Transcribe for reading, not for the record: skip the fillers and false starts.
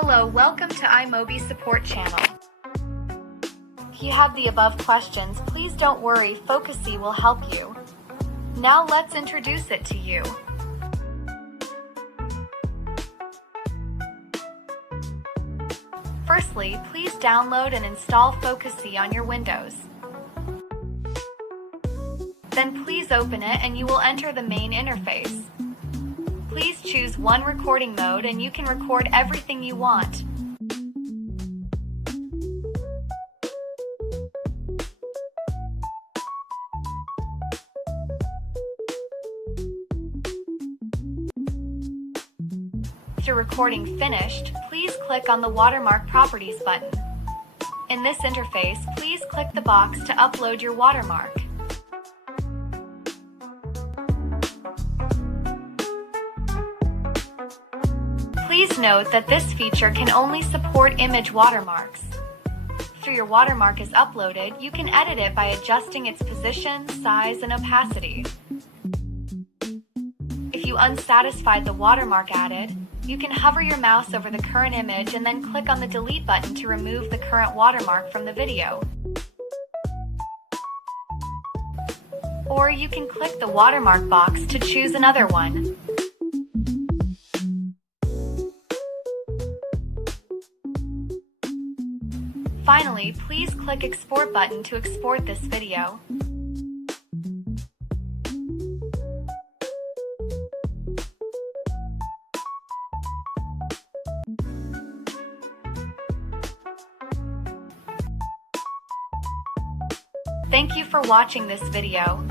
Hello, welcome to iMobi support channel. If you have the above questions, please don't worry, FocuSee will help you. Now let's introduce it to you. Firstly, please download and install FocuSee on your Windows. Then please open it and you will enter the main interface. Please choose one recording mode and you can record everything you want. After recording finished, please click on the Watermark Properties button. In this interface, please click the box to upload your watermark. Please note that this feature can only support image watermarks. After your watermark is uploaded, you can edit it by adjusting its position, size, and opacity. If you unsatisfied the watermark added, you can hover your mouse over the current image and then click on the delete button to remove the current watermark from the video. Or you can click the watermark box to choose another one. Finally, please click Export button to export this video. Thank you for watching this video.